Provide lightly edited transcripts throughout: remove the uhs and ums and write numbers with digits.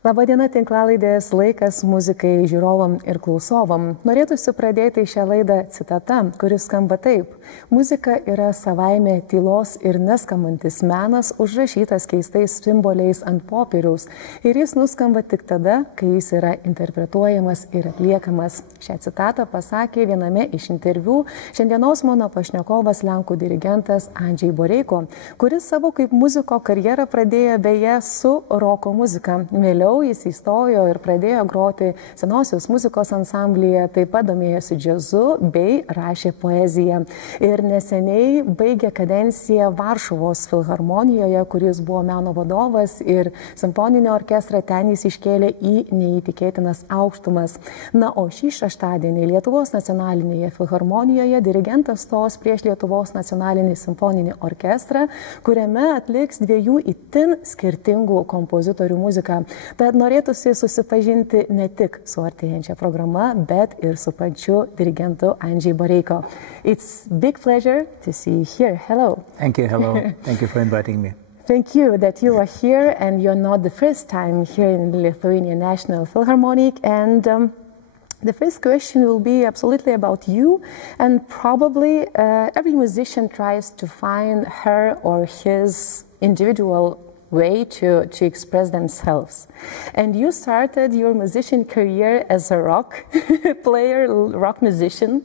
Labadiena, tinklalaidės Laikas, muzikai žiūrovam ir klausovam. Norėtųsi pradėti šią laidą citata, kuris skamba taip. Muzika yra savaime tylos ir neskambantis menas, užrašytas keistais simboliais ant popieriaus. Ir jis nuskamba tik tada, kai jis yra interpretuojamas ir atliekamas. Šią citatą pasakė viename iš interviu šiandienos mano pašnekovas lenkų dirigentas Andrzej Boreyko, kuris savo kaip muziko karjerą pradėjo beje su roko muzika. Vėliau jis įstojo ir pradėjo groti senosios muzikos ansamblyje, taip pat domėjosi džiazu bei rašė poeziją. Ir neseniai baigė kadenciją Varšuvos filharmonijoje, kuris buvo meno vadovas ir simfoninį orkestrą ten jis iškėlė į neįtikėtinas aukštumas. Na, o šį šeštadienį Lietuvos nacionalinėje filharmonijoje dirigentas stos prieš Lietuvos nacionalinį simfoninį orkestrą, kuriame atliks dviejų itin skirtingų kompozitorių muziką. Tad norėtųsi susipažinti ne tik su artėjančia programa, bet ir su pačiu dirigentu Andrzej Boreyko. It's big pleasure to see you here. Hello. Thank you. Hello. Thank you for inviting me. Thank you that you are here, and you're not the first time here in the Lithuanian National Philharmonic. And the first question will be absolutely about you, and probably every musician tries to find her or his individual way to express themselves. And you started your musician career as a rock player, rock musician,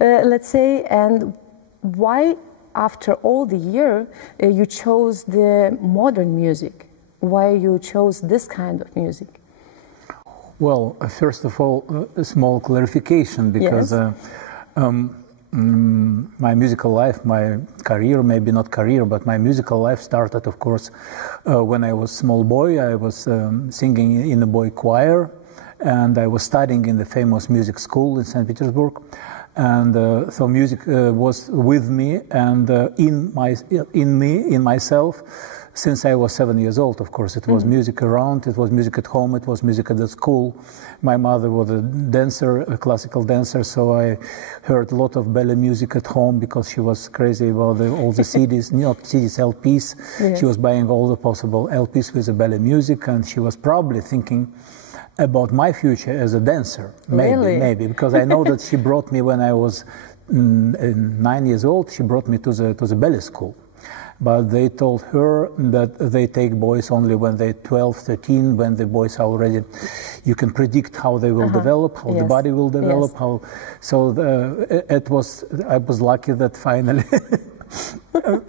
let's say. And why, after all the year, you chose the modern music? Why you chose this kind of music? Well, first of all, a small clarification, because yes. My musical life, my career, maybe not career, but my musical life started, of course, when I was a small boy. I was singing in a boy choir, and I was studying in the famous music school in St. Petersburg. And so music was with me and in myself since I was 7 years old. Of course, it was music around, it was music at home, it was music at the school. My mother was a dancer, a classical dancer, so I heard a lot of ballet music at home because she was crazy about all the CDs, not CDs, LPs. Yes. She was buying all the possible LPs with the ballet music, and she was probably thinking about my future as a dancer, maybe, because I know that she brought me when I was 9 years old. She brought me to the ballet school, but they told her that they take boys only when they're 12, 13, when the boys are already, you can predict how they will develop, how the body will develop, I was lucky that finally.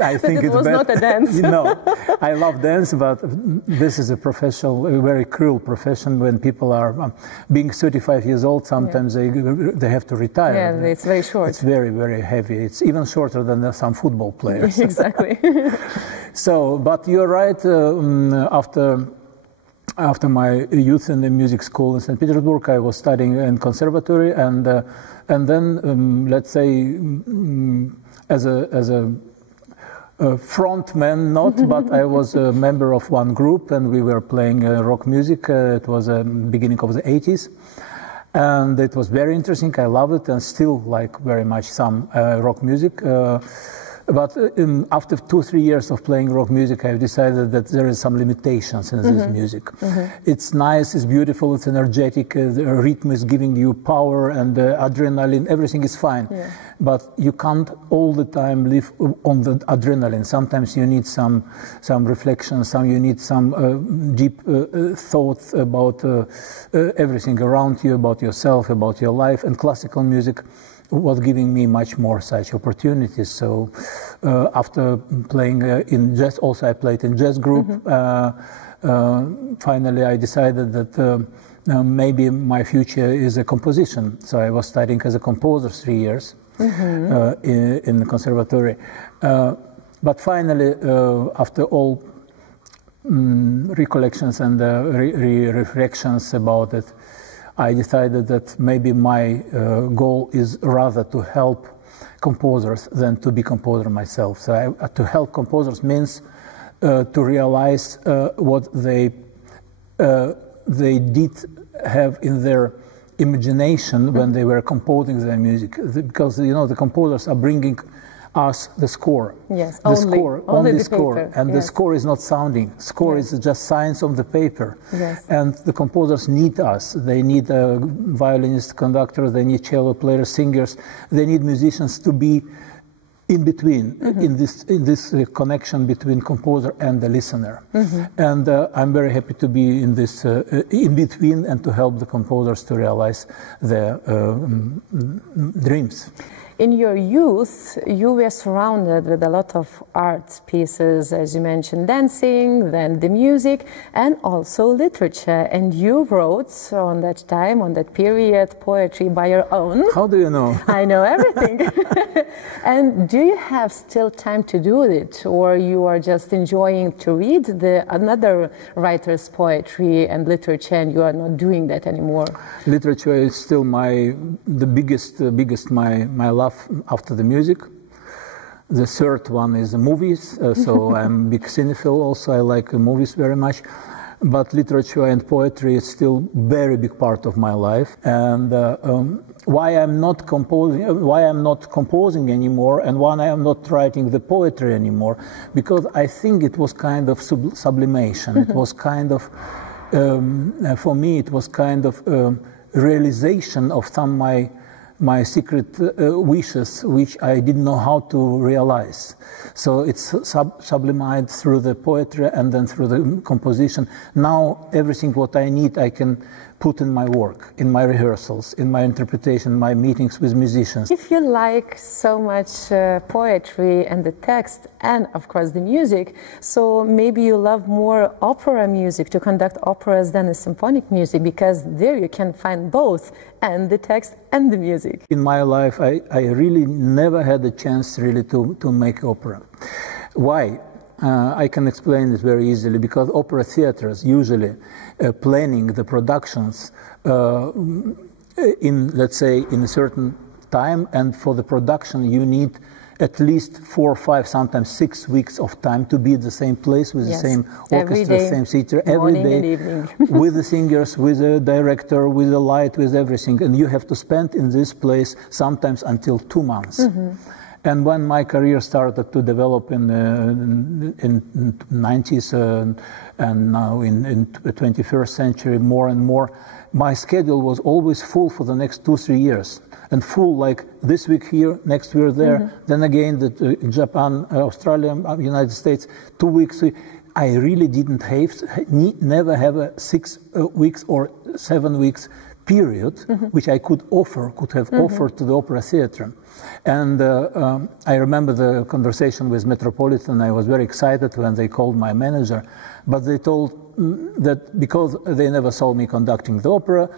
I think it was not a dance. No, I love dance, but this is a professional, a very cruel profession. When people are being 35 years old, sometimes they have to retire. Yeah, it's very short. It's very, very heavy. It's even shorter than some football players. Exactly. So, but you're right. After my youth in the music school in St. Petersburg, I was studying in conservatory, and then let's say. As a front man, but I was a member of one group, and we were playing rock music. It was beginning of the 80s, and it was very interesting. I love it, and still like very much some rock music. But after 2-3 years of playing rock music, I've decided that there is some limitations in this music. It's nice, it's beautiful, it's energetic, the rhythm is giving you power and adrenaline, everything is fine. Yeah. But you can't all the time live on the adrenaline. Sometimes you need some reflection, you need some deep thoughts about everything around you, about yourself, about your life, and classical music was giving me much more such opportunities. So after playing in jazz, also I played in jazz group. Finally, I decided that maybe my future is a composition. So I was studying as a composer 3 years in the conservatory. But finally, after all recollections and reflections about it, I decided that maybe my goal is rather to help composers than to be composer myself. So to help composers means to realize what they did have in their imagination when they were composing their music. Because, you know, the composers are bringing us the score. Yes, the only, score, only the the score. paper, And yes. the score is not sounding. Score Yes. is just signs on the paper. Yes. And the composers need us. They need violinists, conductors, they need cello players, singers. They need musicians to be in between, in this connection between composer and the listener. And I'm very happy to be in this in between and to help the composers to realize their dreams. In your youth, you were surrounded with a lot of art pieces, as you mentioned, dancing, then the music, and also literature. And you wrote on that time, on that period, poetry by your own. How do you know? I know everything. And do you have still time to do it, or you are just enjoying to read another writer's poetry and literature, and you are not doing that anymore? Literature is still the biggest my love after the music. The third one is the movies. So I'm a big cinephile also. I like movies very much. But literature and poetry is still very big part of my life. And why I'm not composing anymore, and why I am not writing the poetry anymore, because I think it was kind of sublimation. It was kind of for me it was kind of realization of some my secret wishes, which I didn't know how to realize. So it's sublimated through the poetry and then through the composition. Now everything what I need I can put in my work, in my rehearsals, in my interpretation, my meetings with musicians. If you like so much poetry and the text and of course the music, so maybe you love more opera music, to conduct operas than the symphonic music, because there you can find both, and the text and the music. In my life I really never had a chance really to make opera. Why? I can explain this very easily, because opera theaters usually planning the productions in, let's say, in a certain time, and for the production you need at least 4, 5, sometimes 6 weeks of time to be at the same place with the same orchestra, same theater, every day, with the singers, with the director, with the light, with everything. And you have to spend in this place sometimes until 2 months. And when my career started to develop in 90s and now in the 21st century more and more, my schedule was always full for the next 2-3 years. And full, like this week here, next week there, then again Japan, Australia, United States, 2 weeks. I really didn't never have a 6 weeks or 7 weeks period, which I could have offered to the opera theater. And I remember the conversation with Metropolitan. I was very excited when they called my manager, but they told that because they never saw me conducting the opera,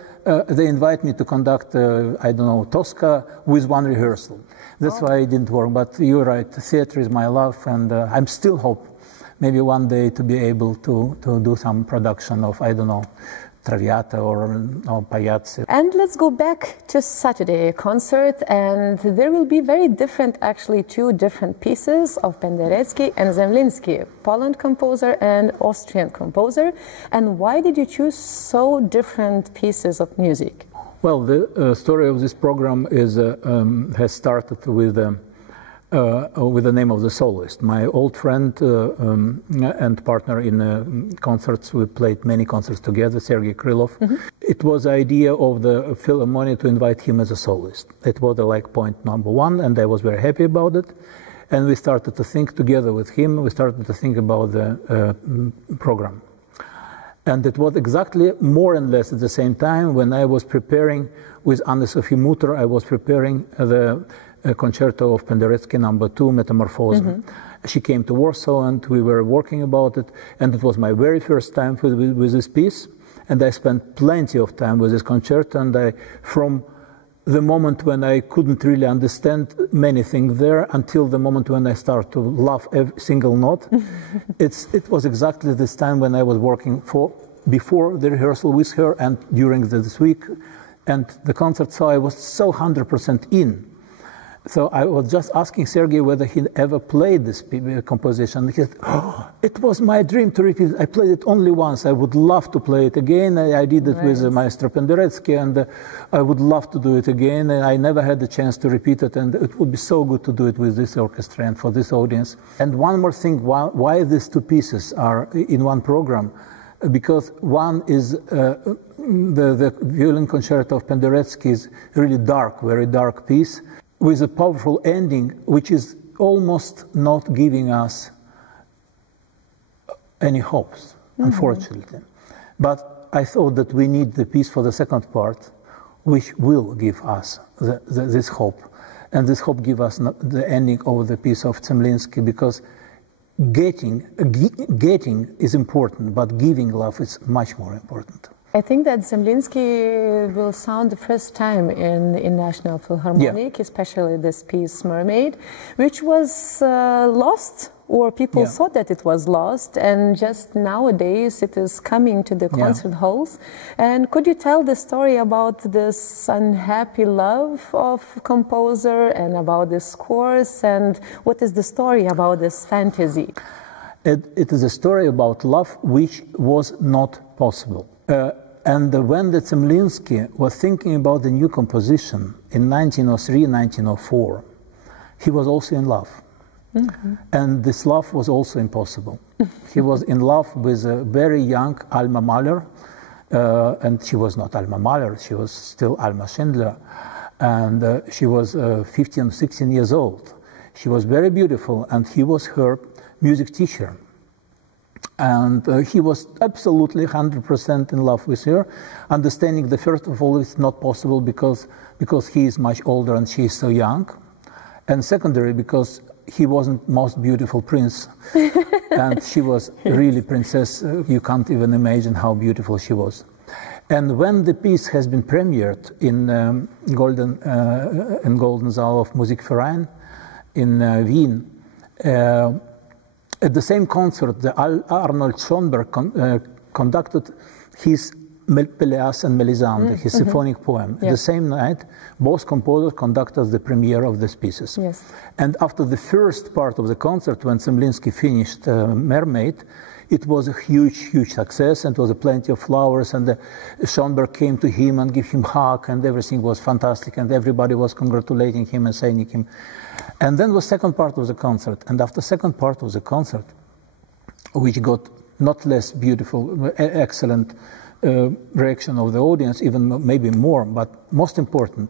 they invite me to conduct, I don't know, Tosca with 1 rehearsal. That's why it didn't work. But you're right, theater is my love, and I'm still hope maybe one day to be able to do some production of, I don't know, Traviata or Pagliacci. And let's go back to Saturday concert, and there will be very different, actually 2 different pieces of Penderecki and Zemlinski, Poland composer and Austrian composer. And why did you choose so different pieces of music? Well, the story of this program is has started with the name of the soloist. My old friend and partner in concerts, we played many concerts together, Sergejumi Krylovu. It was the idea of the Philharmonic to invite him as a soloist. It was like point number 1, and I was very happy about it. And we started to think together with him, we started to think about the program. And it was exactly more and less at the same time when I was preparing with Anne-Sophie Mutter, I was preparing the concerto of Penderecki number 2, Metamorphose. She came to Warsaw and we were working about it, and it was my very first time with this piece, and I spent plenty of time with this concerto, and from the moment when I couldn't really understand many things there until the moment when I started to love every single note, it was exactly this time when I was working before the rehearsal with her and during this week and the concert, so I was so 100% in. So I was just asking Sergei whether he ever played this composition. He said, oh, it was my dream to repeat it. I played it only once. I would love to play it again. I did it with maestro Pendereckio, and I would love to do it again. And I never had the chance to repeat it, and it would be so good to do it with this orchestra and for this audience. And one more thing, why these two pieces are in one program? Because one is the violin concerto of Pendereckio is really dark, very dark piece, with a powerful ending, which is almost not giving us any hopes, unfortunately. But I thought that we need the piece for the second part, which will give us this hope. And this hope gives us the ending of the piece of Zemlinski, because getting is important, but giving love is much more important. I think that Zemlinski will sound the first time in National Philharmonic, especially this piece Mermaid, which was lost, or people thought that it was lost, and just nowadays it is coming to the concert halls. And could you tell the story about this unhappy love of composer and about this course, and what is the story about this fantasy? It is a story about love which was not possible. And when the Zemlinski was thinking about the new composition in 1903, 1904, he was also in love. And this love was also impossible. He was in love with a very young Alma Mahler, and she was not Alma Mahler, she was still Alma Schindler, and she was 15, 16 years old. She was very beautiful, and he was her music teacher. And he was absolutely 100% in love with her, understanding that first of all it's not possible because he is much older and she is so young, and secondary because he wasn't most beautiful prince and she was really princess. You can't even imagine how beautiful she was. And when the piece has been premiered in Golden Saal of Musikverein in Wien, at the same concert, Arnold Schoenberg conducted his Pelléas and Mélisande, his symphonic poem. At the same night, both composers conducted the premiere of these pieces. And after the first part of the concert, when Zemlinski finished Mermaid, it was a huge, huge success, and there was plenty of flowers, and Schoenberg came to him and gave him a hug, and everything was fantastic, and everybody was congratulating him and saying him. And then was second part of the concert, and after second part of the concert, which got not less beautiful, excellent reaction of the audience, even maybe more, but most important,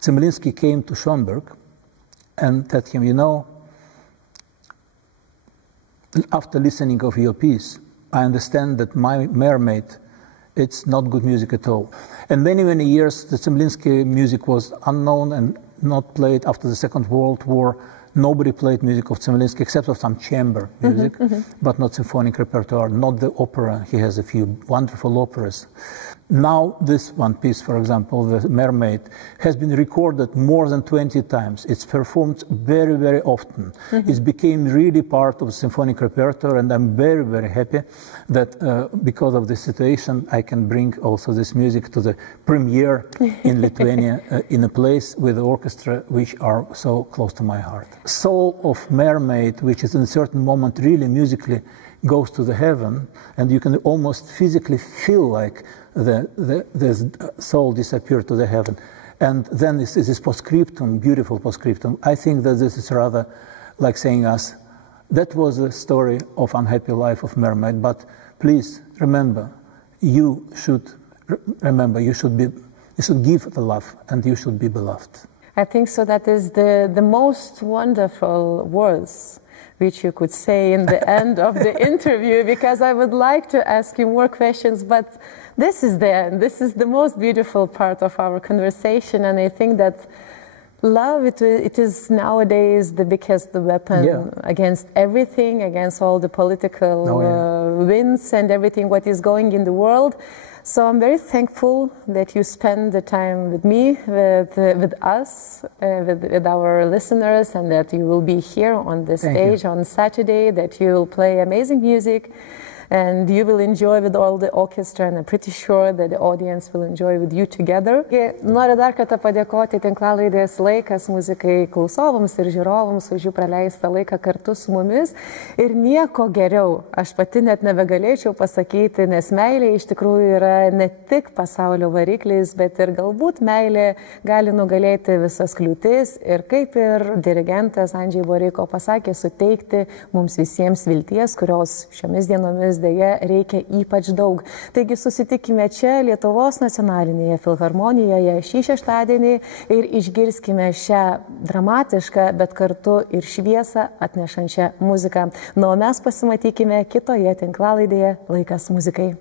Zemlinski came to Schoenberg and told him, you know, after listening of your piece, I understand that my Mermaid, it's not good music at all. And many, many years, the Zemlinski music was unknown and not played. After the Second World War, nobody played music of Zemlinski except of some chamber music, but not symphonic repertoire, not the opera. He has a few wonderful operas. Now this one piece, for example, the Mermaid, has been recorded more than 20 times. It's performed very, very often. It became really part of the symphonic repertoire, and I'm very, very happy that because of this situation, I can bring also this music to the premiere in Lithuania, in a place with the orchestra which are so close to my heart. Soul of Mermaid, which is in a certain moment really musically goes to the heaven, and you can almost physically feel like the soul disappeared to the heaven. And then this postscriptum, beautiful postscriptum. I think that this is rather like saying us, that was the story of unhappy life of Mermaid, but please remember, you should give the love, and you should be beloved. I think so. That is the most wonderful words which you could say in the end of the interview, because I would like to ask you more questions, but this is the end. This is the most beautiful part of our conversation, and I think that love, it is nowadays the biggest weapon against everything, against all the political winds and everything what is going in the world. So I'm very thankful that you spend the time with me, with us, with our listeners, and that you will be here on the stage on Saturday, that you will play amazing music. and you will enjoy with all the orchestra, and I'm pretty sure that the audience will enjoy with you together. Noriu dar kartą padėkoti tinklalaidės Laikas muzikai klausovams ir žiūrovams už jų praleistą laiką kartu su mumis. Ir nieko geriau aš pati net nebegalėčiau pasakyti, nes meilė iš tikrųjų yra ne tik pasaulio variklis, bet ir galbūt meilė gali nugalėti visas kliūtis ir kaip ir dirigentas Andrzej Boreyko pasakė, suteikti mums visiems vilties, kurios šiomis dienomis dėja reikia ypač daug. Taigi susitikime čia Lietuvos nacionalinėje filharmonijoje šį šeštadienį ir išgirskime šią dramatišką, bet kartu ir šviesą atnešančią muziką. Na, o mes pasimatykime kitoje tinklalaidėje Laikas muzikai.